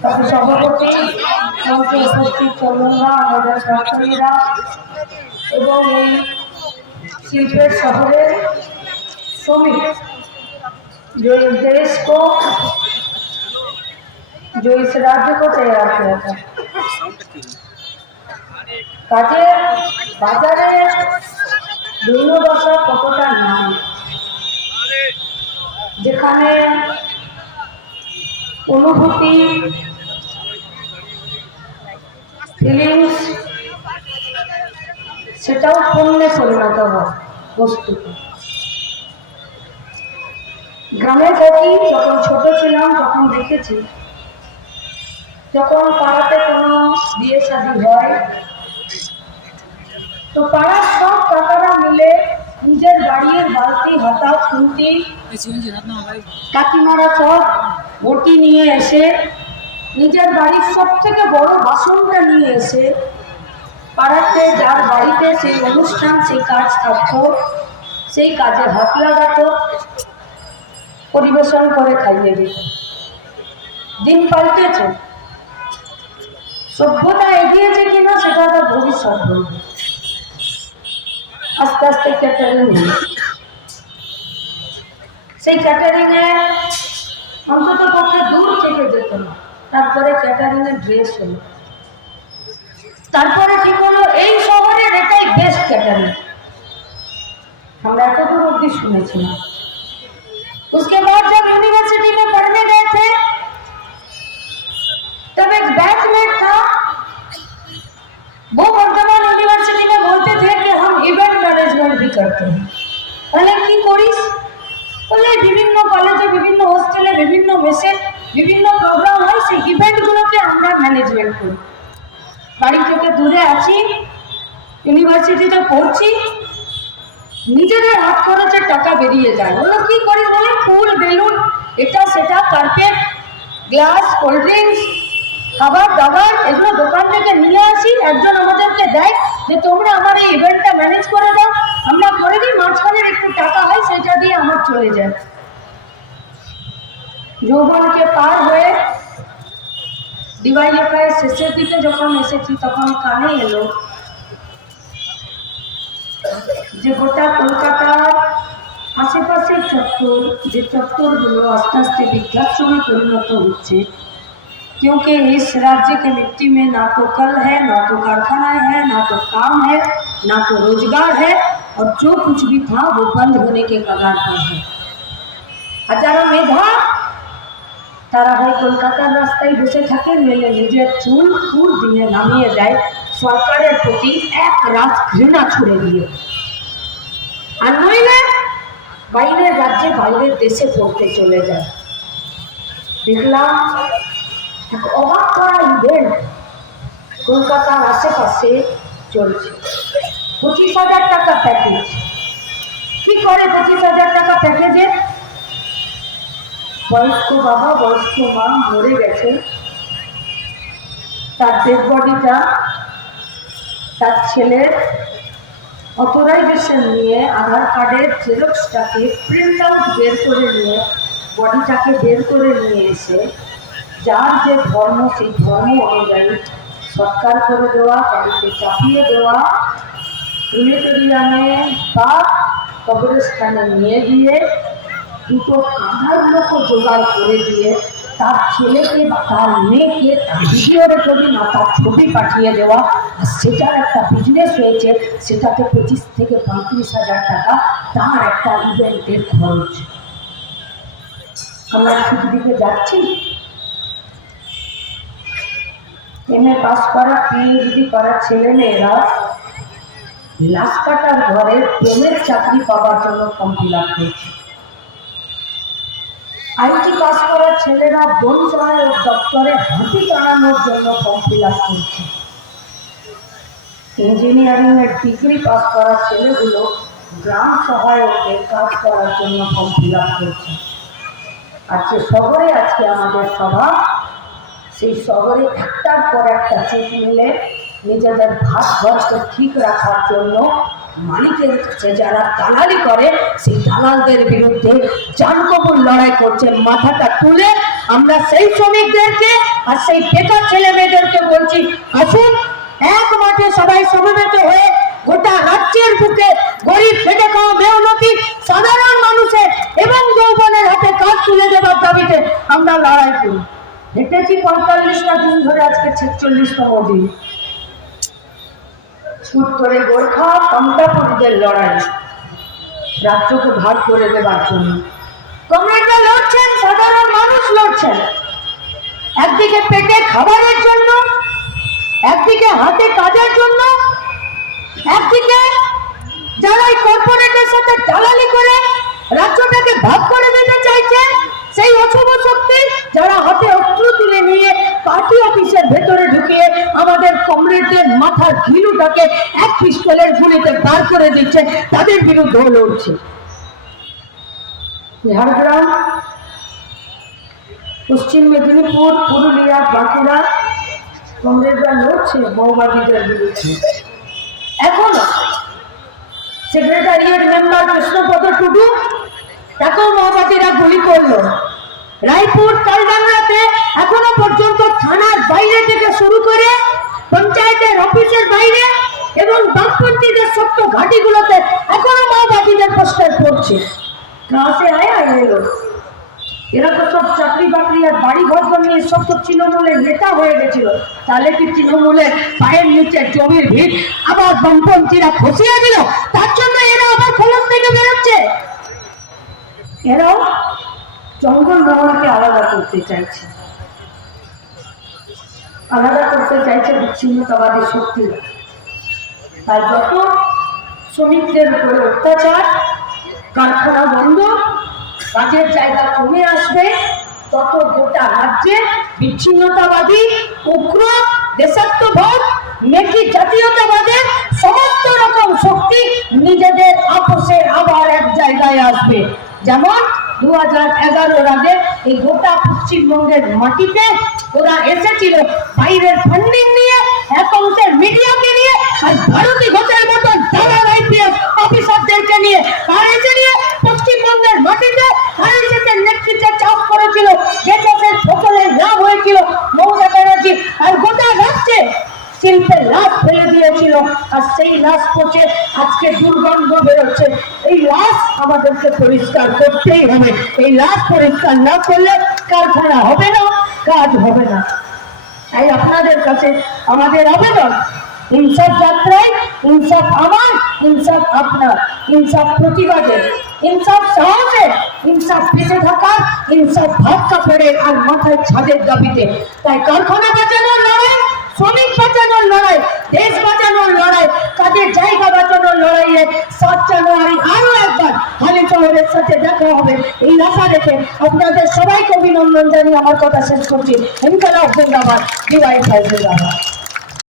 সভাপতি মঞ্চে উপস্থিত তরুণরা, আমাদের ছাত্রীরা এবং এই শিল্পের শহরের শ্রমিক, जो इस देश को, जो इस राज्य को तैयार किया था। কাজের বাজারে বিভিন্ন ভাষা কতটা নাই, যেখানে অনুভূতি, ফিলিংস সেটাও পণ্যে পরিণত হয় বস্তুতে। গ্রামে থাকি, যখন ছোট ছিলাম তখন দেখেছি, যখন পাড়াতে কোনো বিয়ে শাদী হয় তো পাড়ার সব কাকারা মিলে নিজের বাড়ির বালতি, হাতা, খুন্তি, কাকিমারা সব বটি নিয়ে এসে নিজের বাড়ির সব থেকে বড় বাসনটা নিয়ে এসে পাড়াতে যার বাড়িতে সেই অনুষ্ঠান, সেই কাজ থাকতো, সেই কাজে হাত লাগাতো, পরিবেশন করে খাইয়ে দিত। দিন পাল্টেছে, সভ্যতা এগিয়েছে কিনা সেটা তো ভবিষ্যৎ বলবে। আস্তে আস্তে ক্যাটারিং হল, সেই ক্যাটারিং এ অন্তত পক্ষে দূর থেকে যেত না। তারপরে ক্যাটারিং এর ড্রেস হলো, তারপরে ঠিক হলো এই শহরের এটাই বেস্ট ক্যাটারিং। আমরা এতদূর অব্দি শুনেছিলাম। उसके बाद जब यूनिवर्सिटी में पढ़ने गए थे तब एक बैचमेट था, वो वर्धमान यूनिवर्सिटी में बोलते थे कि हम इवेंट मैनेजमेंट भी करते हैं। बोले की करिस? बोले विभिन्न कॉलेजे, विभिन्न हॉस्टेले, विभिन्न मेसे विभिन्न प्रोग्राम হয়, সেই ইভেন্টগুলোকে আমরা ম্যানেজমেন্ট করি। বাড়ি থেকে দূরে আছি, ইউনিভার্সিটিতে পড়ছি, নিজেদের হাত খরচের টাকা বেরিয়ে যায়। বলো কি করিস? বলে ফুল, বেলুন, এটা সেটা, কার্পেট, গ্লাস, কোল্ড ড্রিঙ্কস, খাবার দাবার এগুলো দোকান থেকে নিয়ে আসি। একজন আমাদেরকে দেয় যে তোমরা আমার এই ইভেন্টটা ম্যানেজ করে দাও, আমরা করে দিই, মাঝখানের একটু টাকা হয় সেটা দিয়ে আমার চলে যায়। যৌবনকে পার হয়ে দিবালিকায় শেষের দিকে যখন এসেছি তখন কানে এলো যে গোটা কলকাতার আশেপাশে চত্বর, যে চত্বরগুলো আস্তে আস্তে বৃদ্ধাশ্রমে পরিণত হচ্ছে। क्योंकि इस राज्य की मिट्टी में ना तो कल है, ना तो कारखाना है, ना तो काम है, ना तो रोजगार है, और जो कुछ भी था वो बंद होने के कगार पर है। আর যারা মেধা তারা হয় কলকাতার রাস্তায় বসে থাকে, মেলে নিজের চুল ফুল দিয়ে নামিয়ে দেয় সরকারের প্রতি এক রাত ঘৃণা ছুড়ে দিয়ে, আর নইলে বাইরের রাজ্যে, বাইরের দেশে পড়তে চলে যায়। দেখলাম এক অবাক করা ইভেন্ট কলকাতার আশেপাশে চলছে। 25,000 টাকা প্যাকেজ। কি করে 25,000 টাকা প্যাকেজে? বয়স্ক বাবা, বয়স্ক মা মরে গেছে, তার ডেড বডিটা তার ছেলের অথরাইজেশন নিয়ে আধার কার্ডের জেরক্সটাকে প্রিন্ট আউট বের করে নিয়ে, বডিটাকে বের করে নিয়ে এসে যার যে ধর্ম সেই ধর্ম অনুযায়ী সৎকার করে দেওয়া, বাড়িতে চাপিয়ে দেওয়া, ক্রিমেটোরিয়ামে বা কবরস্থানে নিয়ে গিয়ে দুটো কাঁধার লোক জোগাড় করে দিয়ে তার ছেলেকে বা তার মেয়েকে ভিডিও রেকর্ডিং আর তার ছবি পাঠিয়ে দেওয়া, আর সেটার একটা বিজনেস হয়েছে, সেটাতে 25 থেকে 35,000 টাকা তার একটা ইভেন্টের খরচ। আমরা ঠিক দিকে যাচ্ছি? এমএ পাস করা, পিএইচডি করা ছেলে মেয়েরা লাশ কাটার ঘরে প্রেমের চাকরি পাওয়ার জন্য ফর্ম ফিল আপ করছে। আইটি পাস করা ছেলেরা বন সহায়ক দপ্তরে হাতি টানানোর জন্য ফর্ম ফিল আপ করছে। ইঞ্জিনিয়ারিং এর ডিগ্রি পাস করা ছেলেগুলো গ্রাম সহায়কের কাজ করার জন্য ফর্ম ফিল আপ করছে। আর যে শহরে আজকে আমাদের সভা, সেই শহরে একটার পর একটা চিঠি মিলে নিজেদের ভাত ঘরকে ঠিক রাখার জন্য মালিকের কাছে যারা দালালি করে সেই দালালদের বিরুদ্ধে জানকবুল লড়াই করছে। মাথাটা তুলে আমরা সেই শ্রমিকদেরকে আর সেই বেকার ছেলে মেয়েদেরকে বলছি, আসুন এক মাঠে সবাই সমবেত হয়ে গোটা রাজ্যের বুকে গরিব খেটে খাওয়া মেহনতি সাধারণ মানুষের এবং যৌবনের হাতে কাজ তুলে দেওয়ার দাবিতে আমরা লড়াই করি। হেঁটেছি 45টা দিন ধরে, আজকে 46তম দিন। উত্তরে গোর্খা কমতাপুরীদের লড়াই, রাজ্যকে ভাগ করে দেবার জন্য কমরেডরা লড়ছেন, সাধারণ মানুষ লড়ছেন। একদিকে পেটে খাবারের জন্য, একদিকে হাতে কাজের জন্য, একদিকে যারা এই কর্পোরেটের সাথে দালালি করে রাজ্যটাকে ভাগ করে দিতে চাইছে, সেই অশুভ শক্তি যারা হাতে অস্ত্র তুলে নিয়ে পার্টি অফিসের ভেতরে ঢুকিয়ে আমাদের কমরেডদের মাথার ঘিলুটাকে এক পিস্তলের গুলিতে বার করে দিচ্ছে, তাদের বিরুদ্ধে লড়ছে। ঝাড়গ্রাম, পশ্চিম মেদিনীপুর, পুরুলিয়া, বাঁকুড়া কমরেডরা লড়ছে মাওবাদীদের বিরুদ্ধে। এখনো সেক্রেটারিয়েট মেম্বার কৃষ্ণপদ টুডু, তাকেও মাওবাদীরা গুলি করলো। রায়পুর, তালডাংরাতে এখনো পর্যন্ত থানার বাইরে থেকে শুরু করে পঞ্চায়েতের অফিসের বাইরে এবং বামপন্থীদের শক্ত ঘাটিগুলোতে এখনো মাওবাদীদের পোস্টার পড়ছে। কাছে আয়া এলো, এরা তো সব চাকরি বাকরি আর বাড়ি ঘর নিয়ে সব তো তৃণমূলের নেতা হয়ে গেছিল। তাহলে কি তৃণমূলের পায়ের নিচে জমির ভিড় আবার বামপন্থীরা খসিয়ে দিল? তার জন্য এরা আবার ফলন থেকে বেরোচ্ছে। এরাও জঙ্গলমহলকে আলাদা করতে চাইছে, আলাদা করতে চাইছে বিচ্ছিন্নতাবাদী শক্তিরা। তাই যত শ্রমিকদের উপরে অত্যাচার, কারখানা বন্ধ, কাজের জায়গা কমে আসবে, তত গোটা রাজ্যে বিচ্ছিন্নতাবাদী, উগ্র, দেশাত্মবোধ, মেকি জাতীয়তাবাদের সমস্ত রকম শক্তি নিজেদের আপোষে আবার এক জায়গায় আসবে। যেমন 2011 আগে এই গোটা পশ্চিমবঙ্গের মাটিতে ওরা এসেছিল বাইরের ফান্ডিং নিয়ে, এক অংশের মিডিয়াকে নিয়ে, আর ভারতী ঘোষের মতন দালাল আইপিএস অফিসারদেরকে নিয়ে, আর এসে নিয়ে পশ্চিমবঙ্গের মাটিতে আইএসএফের নেতৃত্বে চাষ করেছিল, যে চাষের ফসলের লাভ হয়েছিল মমতা ব্যানার্জি, আর গোটা রাজ্যে শিল্পের লাশ ফেলে দিয়েছিল। আর সেই লাশ পচে আজকে দুর্গন্ধ বেরোচ্ছে। এই লাশ আমাদেরকে পরিষ্কার করতেই হবে। এই লাশ পরিষ্কার না করলে কারখানা হবে না, কাজ হবে না। তাই আপনাদের কাছে আমাদের আবেদন, ইনসাফ যাত্রায় ইনসাফ আমার, ইনসাফ আপনার, ইনসাফ প্রতিবাদের, ইনসাফ সাহসের, ইনসাফ বেঁচে থাকার, ইনসাফ ভাত কাপড়ের আর মাথায় ছাদের দাবিতে। তাই কারখানা বাঁচানোর লড়াই, শ্রমিক বাঁচানোর লড়াই, দেশ বাঁচানোর লড়াই, কাজের জায়গা বাঁচানোর লড়াইয়ে 7 জানুয়ারি আরো একবার হালি শহরের সাথে দেখা হবে এই আশা রেখে আপনাদের সবাইকে অভিনন্দন জানিয়ে আমার কথা শেষ করছি। ইনকালাব জিন্দাবাদ, ডিওয়াইএফআই জিন্দাবাদ।